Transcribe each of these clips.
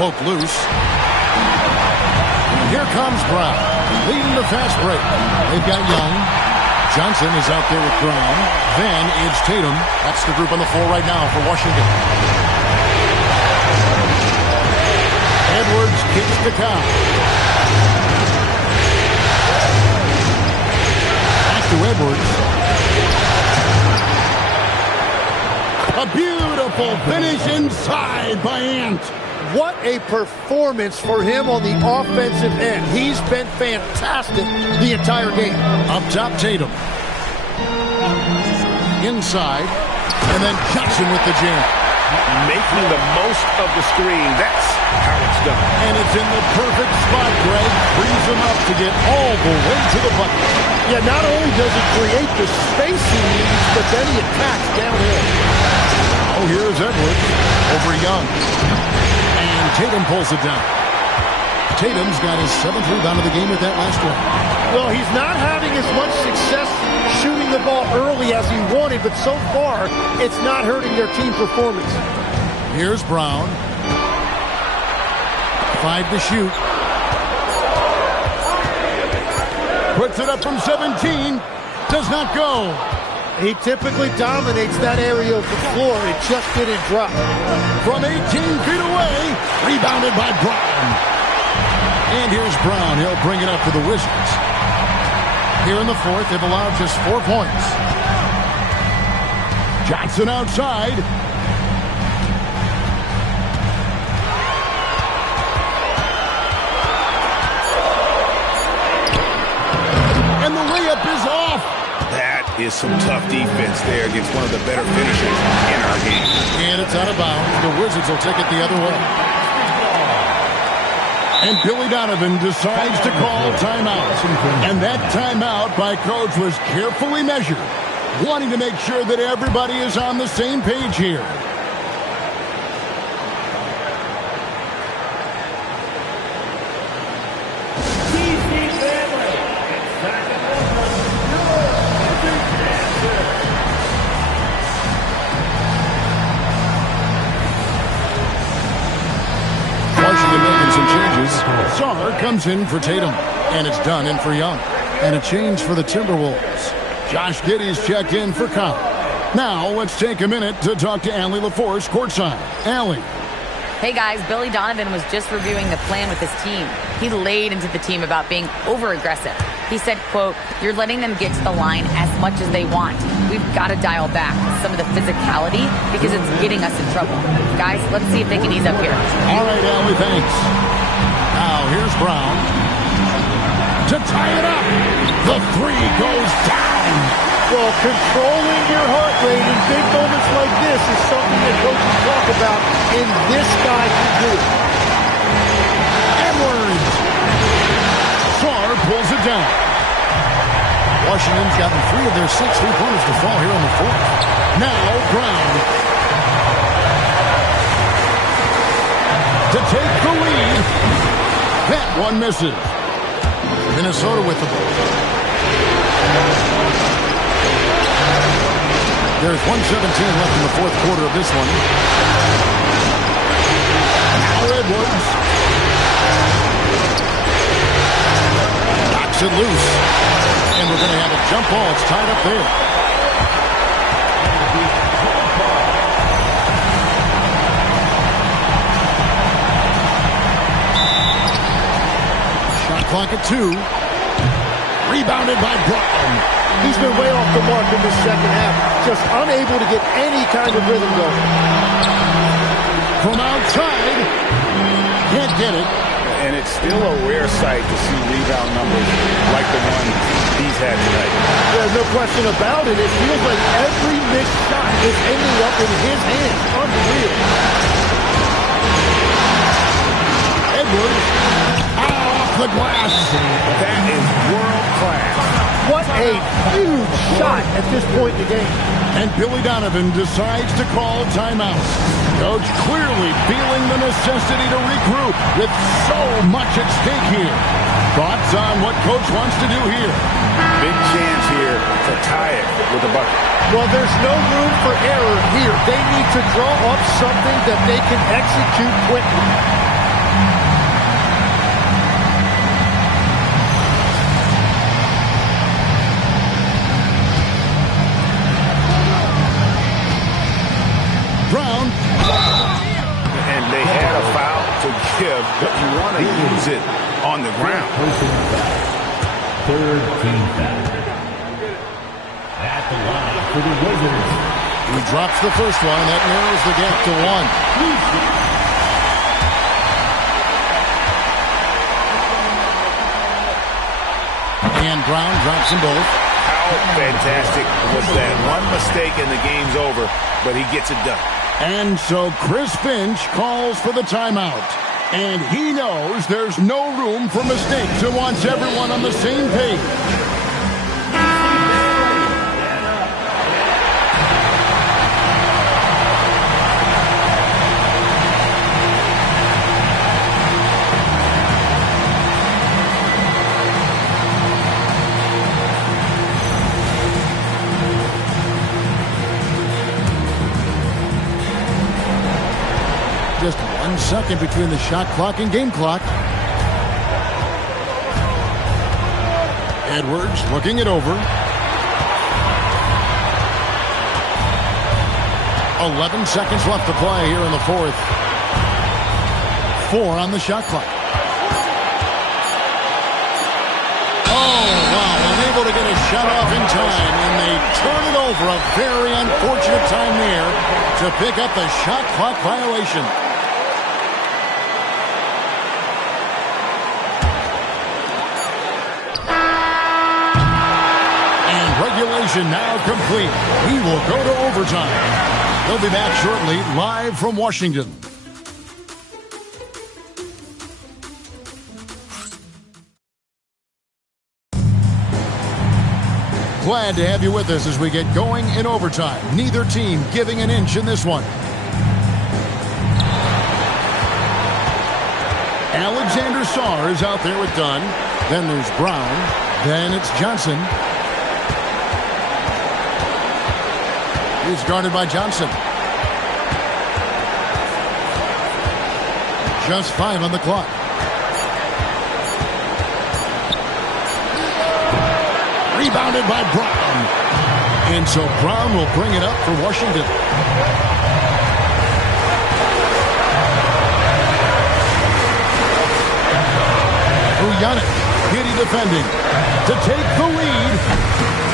poke loose. And here comes Brown, leading the fast break. They've got Young. Johnson is out there with Brown. Then it's Tatum. That's the group on the floor right now for Washington. Edwards kicks the count. Back to Edwards. A beautiful finish inside by Ant. What a performance for him on the offensive end. He's been fantastic the entire game. Up top, Tatum. Inside. And then Johnson with the jam. Making the most of the screen. That's how it's done. And it's in the perfect spot, Greg. Frees him up to get all the way to the bucket. Yeah, not only does it create the space he needs, but then he attacks downhill. Oh, here's Edwards over Young. And Tatum pulls it down. Tatum's got his 7th rebound of the game with that last one. Well, he's not having as much success shooting the ball early as he wanted, but so far, it's not hurting their team performance. Here's Brown. 5 to shoot. Puts it up from 17. Does not go. He typically dominates that area of the floor. It just didn't drop. From 18 feet away, rebounded by Brown. And here's Brown. He'll bring it up for the Wizards. Here in the fourth, they've allowed just 4 points. Johnson outside. And the layup is off. That is some tough defense there against one of the better finishers in our game. And it's out of bounds. The Wizards will take it the other way. And Billy Donovan decides to call timeout. And that timeout by Coach was carefully measured, wanting to make sure that everybody is on the same page here. Sarr comes in for Tatum, and it's done in for Young. And a change for the Timberwolves. Josh Giddey's checked in for Kyle. Now let's take a minute to talk to Allie LaForce courtside. Allie. Hey guys, Billy Donovan was just reviewing the plan with his team. He laid into the team about being over-aggressive. He said, quote, "You're letting them get to the line as much as they want. We've got to dial back some of the physicality because it's getting us in trouble. Guys, let's see if they can ease up here." All right, Allie, thanks. Now here's Brown to tie it up. The three goes down. Well, controlling your heart rate in big moments like this is something that coaches talk about, and this guy can do it. Edwards. Sarr pulls it down. Washington's gotten 3 of their 6 3-pointers to fall here in the fourth. Now Brown to take the lead. That one misses. Minnesota with the ball. There's 1:17 left in the fourth quarter of this one. Now Edwards. Knocks it loose. And we're going to have a jump ball. It's tied up there. Shot clock at 2. Rebounded by Brown. He's been way off the mark in this second half. Just unable to get any kind of rhythm going. From outside. Can't get it. And it's still a rare sight to see rebound numbers like the one he's had tonight. There's no question about it. It feels like every missed shot is ending up in his hands. Unreal. Edwards off the glass. That is world class. What a huge shot at this point in the game. And Billy Donovan decides to call timeout. Coach clearly feeling the necessity to regroup with so much at stake here. Thoughts on what Coach wants to do here? Big chance here to tie it with a bucket. Well, there's no room for error here. They need to draw up something that they can execute quickly. want to use it on the ground. Third team foul. At the line for the Wizards. He drops the first one, and that narrows the gap to 1. And Brown drops them both. How fantastic was that? One mistake and the game's over, but he gets it done. And so Chris Finch calls for the timeout. And he knows there's no room for mistakes and wants everyone on the same page. Just 1 second between the shot clock and game clock. Edwards looking it over. 11 seconds left to play here in the fourth. 4 on the shot clock. Oh, wow. Unable to get a shot off in time, and they turn it over. A very unfortunate time there to pick up the shot clock violation. Regulation now complete. We will go to overtime. They'll be back shortly, live from Washington. Glad to have you with us as we get going in overtime. Neither team giving an inch in this one. Alexander Sarr is out there with Dunn. Then there's Brown. Then it's Johnson. He's guarded by Johnson. Just 5 on the clock. Rebounded by Brown. And so Brown will bring it up for Washington. Uyanik, Giddy defending. To take the lead.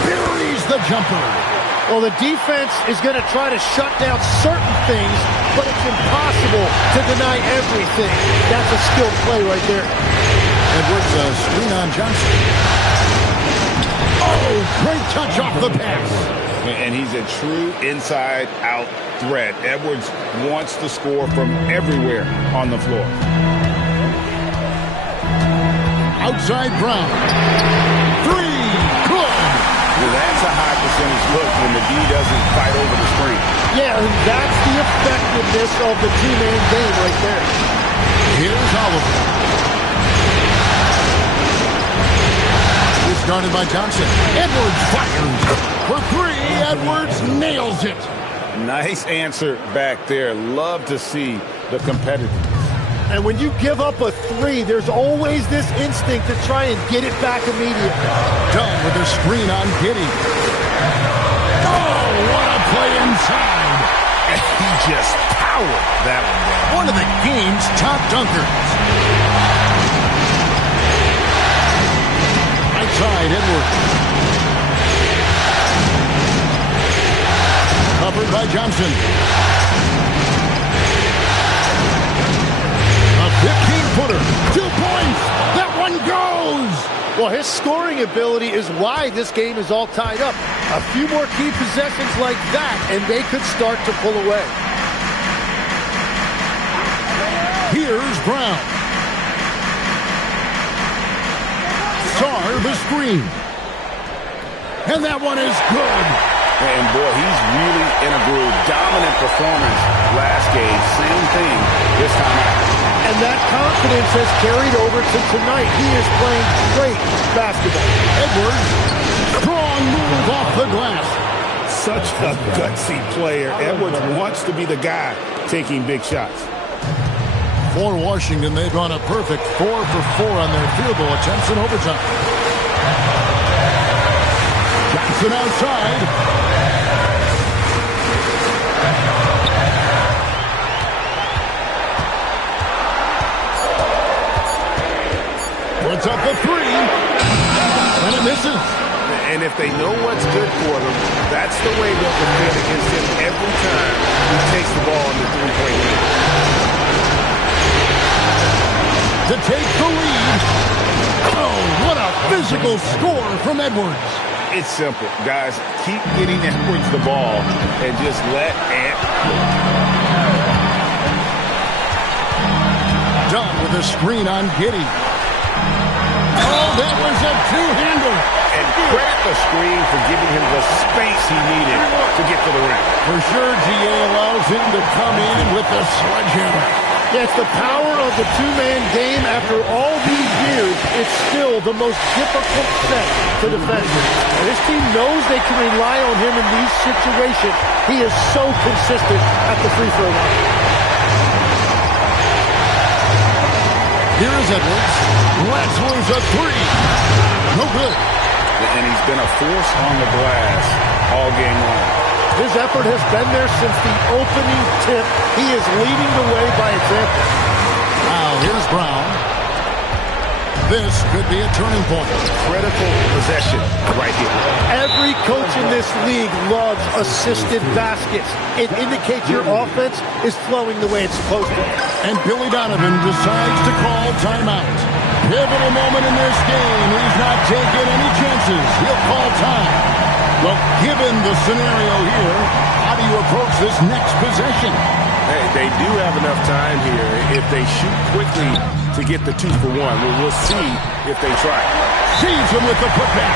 Buries the jumper. Well, the defense is going to try to shut down certain things, but it's impossible to deny everything. That's a skilled play right there. Edwards, a screen on Johnson. Oh, great touch off the pass. And he's a true inside-out threat. Edwards wants to score from everywhere on the floor. Outside Brown. 3. Good. Well, that's a high percentage look when the D doesn't fight over the screen. Yeah, and that's the effectiveness of the two-man game right there. Here's Oliver. He's guarded by Johnson. Edwards fires. For 3, Edwards nails it. Nice answer back there. Love to see the competitiveness. And when you give up a 3, there's always this instinct to try and get it back immediately. Done with a screen on Giddy. Oh, what a play inside. And he just powered that one down. One of the game's top dunkers. Outside Edwards. Covered by Johnson. 15-footer, 2 points. That one goes. Well, his scoring ability is why this game is all tied up. A few more key possessions like that, and they could start to pull away. Here's Brown. Sarr the screen. And that one is good. And boy, he's really in a groove. Dominant performance last game. Same thing this time out. And that confidence has carried over to tonight. He is playing great basketball. Edwards, strong move off the glass. Such a gutsy player. Edwards wants to be the guy taking big shots. For Washington, they've gone a perfect 4 for 4 on their field goal attempts in overtime. Johnson outside. Puts up the three. And it misses. And if they know what's good for them, that's the way they'll defend against him every time he takes the ball in the three-point line. To take the lead. Oh, what a physical score from Edwards. It's simple, guys. Keep getting Edwards the ball and just let Ant. Done with a screen on Giddey. Oh, that was a two-hander. And credit the screen for giving him the space he needed to get to the rim. For sure, GA allows him to come in with the sledgehammer. Yeah, it's the power of the two-man game. After all these years, it's still the most difficult set to defend. And this team knows they can rely on him in these situations. He is so consistent at the free throw line. Here is Edwards. Let's lose a three. No good. And he's been a force on the glass all game long. His effort has been there since the opening tip. He is leading the way by example. Now, here's Brown. This could be a turning point. Critical possession right here. Every coach in this league loves assisted baskets. It indicates your offense is flowing the way it's supposed to. And Billy Donovan decides to call timeout. Pivotal moment in this game. He's not taking any chances. He'll call time. Well, given the scenario here, how do you approach this next possession? Hey, they do have enough time here if they shoot quickly to get the 2-for-1. We'll see if they try. Sees him with the putback.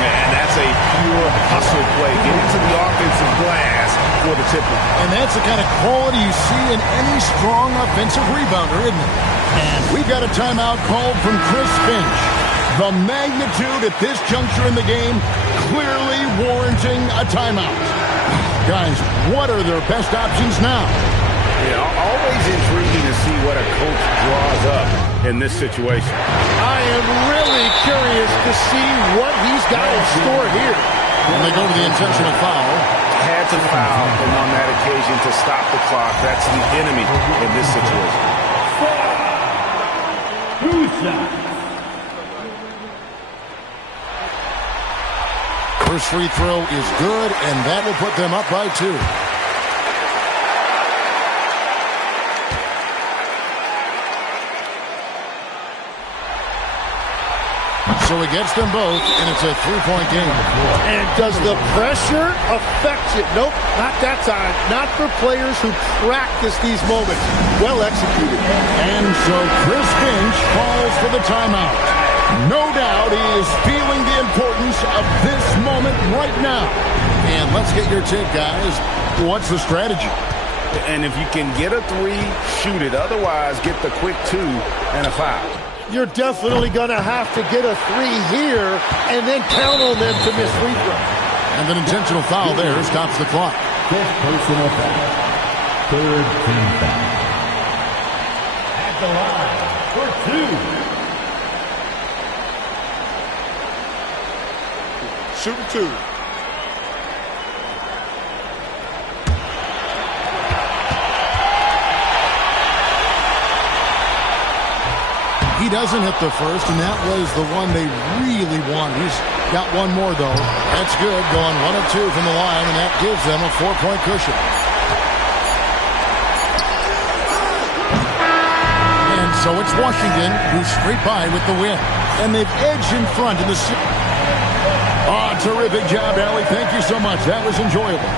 And that's a pure hustle play. Get into the offensive glass for the tip. And that's the kind of quality you see in any strong offensive rebounder, isn't it? And we've got a timeout called from Chris Finch. The magnitude at this juncture in the game clearly warranting a timeout. Guys, what are their best options now? Yeah, always intriguing to see what a coach draws up in this situation. I am really curious to see what he's got in store here. When they go to the intentional foul. Had to foul, and on that occasion to stop the clock. That's the enemy in this situation. First free throw is good, and that will put them up by 2. So he gets them both, and it's a 3-point game. And does the pressure affect you? Nope, not that time. Not for players who practice these moments. Well executed. And so Chris Finch falls for the timeout. No doubt he is feeling the importance of this moment right now. And let's get your take, guys. What's the strategy? And if you can get a 3, shoot it. Otherwise, get the quick 2 and a foul. You're definitely going to have to get a 3 here and then count on them to miss free throw. And an intentional foul there stops the clock. Fifth personal foul. Third team foul. At the line for 2. Shooting 2. He doesn't hit the first, and that was the one they really wanted. He's got one more, though. That's good, going 1 of 2 from the line, and that gives them a 4-point cushion. And so it's Washington who's straight by with the win. And they've edged in front in the... Oh, terrific job, Allie. Thank you so much. That was enjoyable.